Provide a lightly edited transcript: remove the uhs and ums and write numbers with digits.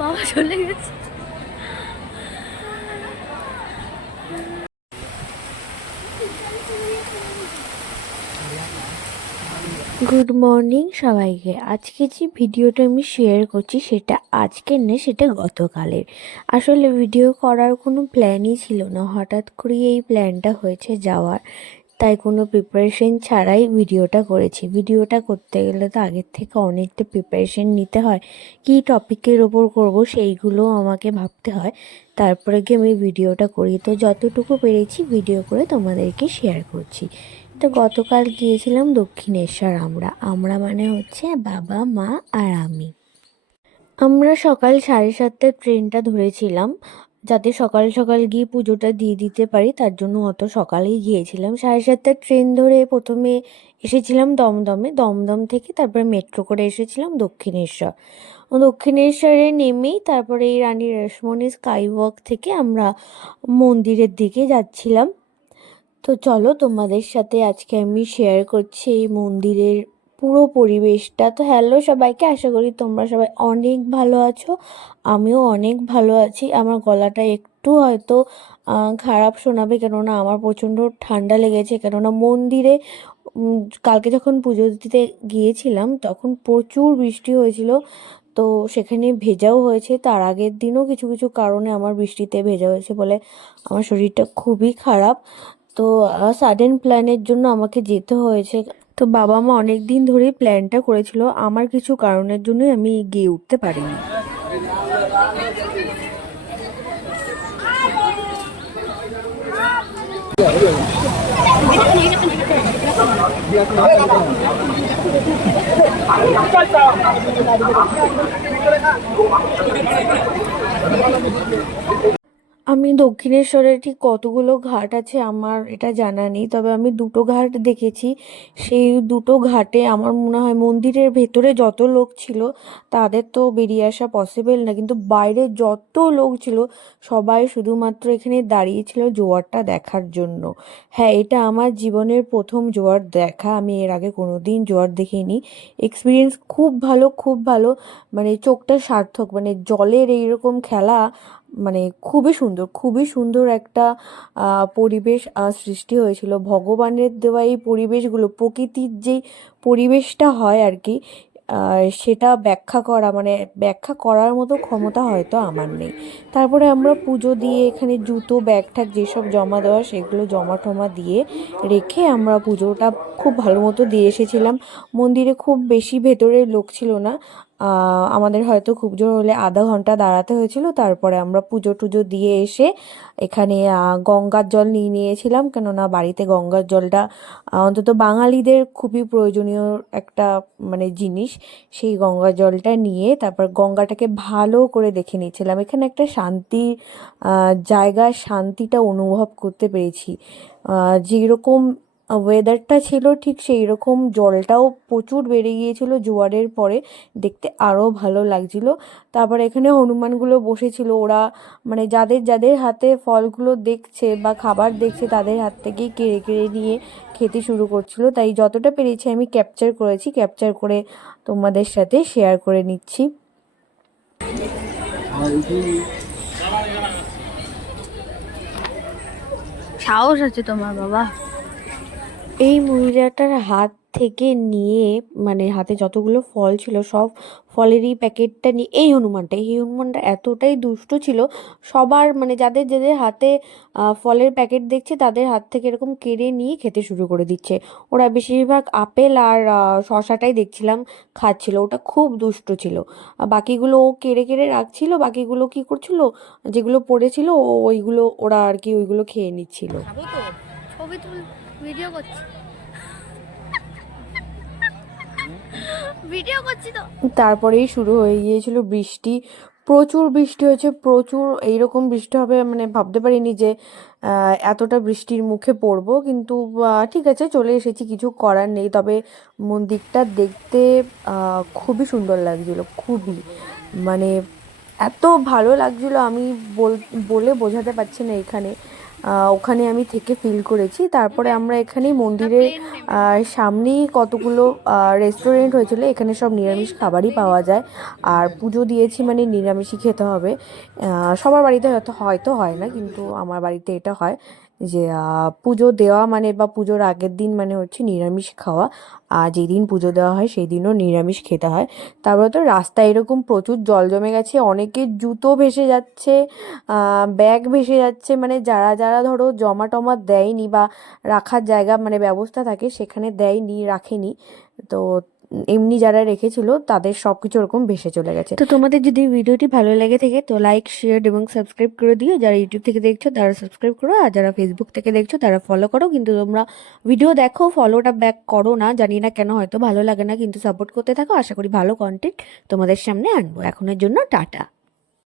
বাবা চলে গেছে। গুড মর্নিং সবাইকে। আজকে যে ভিডিওটা আমি শেয়ার করছি সেটা আজকের নেই, সেটা গতকালের। আসলে ভিডিও করার কোনো প্ল্যানই ছিল না, হঠাৎ করে এই প্ল্যানটা হয়েছে যাওয়ার, তাই কোনো প্রিপারেশন ছাড়াই ভিডিওটা করেছি। ভিডিওটা করতে গেলে তো আগের থেকে অনেকটা প্রিপারেশন নিতে হয়, কী টপিকের ওপর করব সেইগুলো আমাকে ভাবতে হয়, তারপরে গিয়ে আমি ভিডিওটা করি। তো যতটুকু পেরেছি ভিডিও করে তোমাদেরকে শেয়ার করছি। তো গতকাল গিয়েছিলাম দক্ষিণেশ্বর। আমরা মানে হচ্ছে বাবা, মা আর আমি। আমরা সকাল 7:30টার ট্রেনটা ধরেছিলাম, যাতে সকাল সকাল গিয়ে পুজোটা দিয়ে দিতে পারি, তার জন্য অত সকালেই গিয়েছিলাম। 7:30টার ট্রেন ধরে প্রথমে এসেছিলাম দমদমে, দমদম থেকে তারপরে মেট্রো করে এসেছিলাম দক্ষিণেশ্বর। দক্ষিণেশ্বরে নেমেই তারপরে এই রানী রাসমণি স্কাই ওয়াক থেকে আমরা মন্দিরের দিকে যাচ্ছিলাম। তো চলো তোমাদের সাথে আজকে আমি শেয়ার করছি এই মন্দিরের পুরো পরিবেশটা। তো হ্যালো সবাইকে, আশা করি তোমরা সবাই অনেক ভালো আছো, আমিও অনেক ভালো আছি। আমার গলাটা একটু হয়তো খারাপ শোনাবে, কেননা আমার প্রচণ্ড ঠান্ডা লেগেছে। কেননা মন্দিরে কালকে যখন পুজো দিতে গিয়েছিলাম তখন প্রচুর বৃষ্টি হয়েছিল, তো সেখানে ভেজাও হয়েছে। তার আগের দিনও কিছু কিছু কারণে আমার বৃষ্টিতে ভেজা হয়েছে বলে আমার শরীরটা খুবই খারাপ। তো সাডেন প্ল্যানের জন্য আমাকে যেতে হয়েছে। তো বাবা মা অনেক দিন ধরেই প্ল্যানটা করেছিল, আমার কিছু কারণের জন্যই আমি গিয়ে উঠতে পারিনি। আমি দক্ষিণেশ্বরের ঠিক কতগুলো ঘাট আছে আমার এটা জানা নেই, তবে আমি দুটো ঘাট দেখেছি। সেই দুটো ঘাটে আমার মনে হয় মন্দিরের ভেতরে যত লোক ছিল তাদের তো বেরিয়ে আসা পসিবল না, কিন্তু বাইরে যত লোক ছিল সবাই শুধুমাত্র এখানে দাঁড়িয়েছিল জোয়ারটা দেখার জন্য। হ্যাঁ, এটা আমার জীবনের প্রথম জোয়ার দেখা, আমি এর আগে কোনো দিন জোয়ার দেখিনি। এক্সপিরিয়েন্স খুব ভালো, খুব ভালো, মানে চোখটা সার্থক। মানে জলের এইরকম খেলা, মানে খুবই সুন্দর, খুবই সুন্দর একটা পরিবেশ সৃষ্টি হয়েছিল। ভগবানের দেওয়া এই পরিবেশগুলো, প্রকৃতির যেই পরিবেশটা হয় আর কি, সেটা ব্যাখ্যা করা, মানে ব্যাখ্যা করার মতো ক্ষমতা হয়তো আমার নেই। তারপরে আমরা পুজো দিয়ে এখানে জুতো ব্যাগ ঠ্যাগ যেসব জমা দেওয়া সেগুলো জমা টমা দিয়ে রেখে আমরা পুজোটা খুব ভালো মতো দিয়ে এসেছিলাম। মন্দিরে খুব বেশি ভেতরে লোক ছিল না, আমাদের হয়তো খুব জোর হলে আধা ঘন্টা দাঁড়াতে হয়েছিল। তারপরে আমরা পুজো টুজো দিয়ে এসে এখানে গঙ্গার জল নিয়ে নিয়েছিলাম, কেননা বাড়িতে গঙ্গার জলটা অন্তত বাঙালিদের খুবই প্রয়োজনীয় একটা মানে জিনিস। সেই গঙ্গার জলটা নিয়ে তারপর গঙ্গাটাকে ভালো করে দেখে নিয়েছিলাম। এখানে একটা শান্তির জায়গা, শান্তিটা অনুভব করতে পেরেছি। যেরকম ওয়েদারটা ছিল ঠিক সেই রকম জলটাও প্রচুর বেড়ে গিয়েছিল জোয়ারের পরে, দেখতে আরও ভালো লাগছিল। তারপর এখানে হনুমানগুলো বসেছিল, ওরা মানে যাদের যাদের হাতে ফলগুলো দেখছে বা খাবার দেখছে তাদের হাত থেকেই কেড়ে কেড়ে নিয়ে খেতে শুরু করছিল। তাই যতটা পেরেছি আমি ক্যাপচার করেছি, ক্যাপচার করে তোমাদের সাথে শেয়ার করে নিচ্ছি। সাহস আছে তোমার বাবা। এই মহিলাটার হাত থেকে নিয়ে, মানে হাতে যতগুলো ফল ছিল সব ফলেরই প্যাকেটটা নিয়ে, এই হনুমানটা এতটাই দুষ্ট ছিল, সবার মানে যাদের যাদের হাতে ফলের প্যাকেট দেখছে তাদের হাত থেকে এরকম কেড়ে নিয়ে খেতে শুরু করে দিচ্ছে। ওরা বেশিরভাগ আপেল আর শশাটাই দেখছিলাম খাচ্ছিল, ওটা খুব দুষ্ট ছিল। বাকিগুলো ও কেড়ে কেড়ে রাখছিল, বাকিগুলো কি করছিল, যেগুলো পড়েছিল ওইগুলো ওরা আর কি ওইগুলো খেয়ে নিচ্ছিল। খাবো তো, ছবি তুল, ভিডিও করছি, ভিডিও করছি তো। তারপরেই শুরু হয়ে গিয়েছিল বৃষ্টি, প্রচুর বৃষ্টি হয়েছে, প্রচুর। এইরকম বৃষ্টি হবে মানে ভাবতে পারিনি যে এতটা বৃষ্টির মুখে পড়বো, কিন্তু ঠিক আছে, চলে এসেছি, কিছু করার নেই। তবে মন্দিরটা দেখতে খুবই সুন্দর লাগছিল, খুবই, মানে এত ভালো লাগছিল আমি বলে বোঝাতে পারছি না। এখানে ওখানে আমি থেকে ফিল করেছি। তারপরে আমরা এখানে মন্দিরের সামনেই কতগুলো রেস্টুরেন্ট হয়েছিল, এখানে সব নিরামিষ খাবারই পাওয়া যায়। আর পুজো দিয়েছি মানে নিরামিষই খেতে হবে। সবার বাড়িতে হয়তো হয়তো হয় না, কিন্তু আমার বাড়িতে এটা হয় যে পুজো দেওয়া মানে বা পুজোর আগের দিন মানে হচ্ছে নিরামিষ খাওয়া। আর যেদিন পুজো দেওয়া হয় সেই দিনও নিরামিষ খেতে হয়। তারপরে তো রাস্তায় এরকম প্রচুর জল জমে গেছে, অনেকের জুতো ভেসে যাচ্ছে, ব্যাগ ভেসে যাচ্ছে। মানে যারা যারা ধরো জমা টমা দেয়নি বা রাখার জায়গা মানে ব্যবস্থা থাকে সেখানে দেয়নি, রাখেনি, তো এমনি যারা রেখেছিল তাদের সব কিছু ওরকম ভেসে চলে গেছে। তো তোমাদের যদি ভিডিওটি ভালো লেগে থাকে তো লাইক, শেয়ার এবং সাবস্ক্রাইব করে দিও। যারা ইউটিউব থেকে দেখছো তারা সাবস্ক্রাইব করো, আর যারা ফেসবুক থেকে দেখছো তারা ফলো করো। কিন্তু তোমরা ভিডিও দেখো, ফলোটা ব্যাক করো না, জানি না কেন, হয়তো ভালো লাগে না, কিন্তু সাপোর্ট করতে থাকো। আশা করি ভালো কন্টেন্ট তোমাদের সামনে আনবো। এখনের জন্য টাটা।